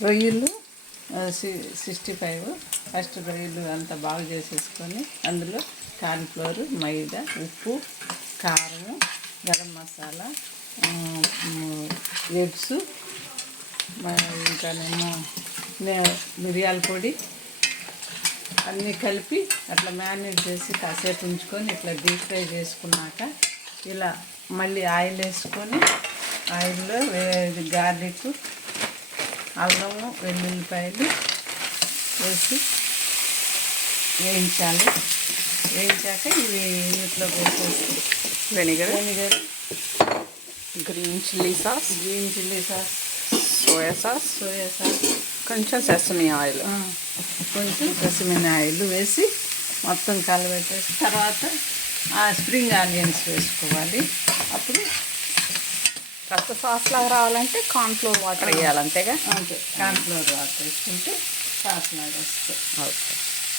రొయ్యలు sixty five first రొయ్యలు అంతా బాగా చేసేసుకొని అందులో కార్న్ఫ్లోర్ మైదా ఉప్పు కారం గరం మసాలా ఎగ్స్ ఇంకానేమో మిరియాల పొడి అన్నీ కలిపి అట్లా మ్యారినేట్ చేసి కాసేపు ఉంచుకొని ఇట్లా డీప్ ఫ్రై చేసుకున్నాక ఇలా మళ్ళీ ఆయిల్ వేసుకొని ఆయిల్లో గార్లిక్ అల్లము వెల్లుల్లిపాయలు వేసి వేయించాలి. వేయించాక ఇవి వీటిలో వేసేసి vinegar vinegar green chilli sauce green chilli sauce soya sauce soya sauce కొంచెం సెసమి ఆయిల్ కొంచెం పసిమిన ఆయిల్ వేసి మొత్తం కలబెట్టేసి తర్వాత ఆ స్ప్రింగ్ ఆనియన్స్ వేసుకోవాలి. అప్పుడు కాస్త సాస్ లాగా రావాలంటే కార్న్ఫ్లోర్ వాటర్ వేయాలి అంతేగా? అంతే కార్న్ఫ్లోర్ వాటర్ వేసుకుంటే సాస్ లాగా వస్తుంది ఓకే.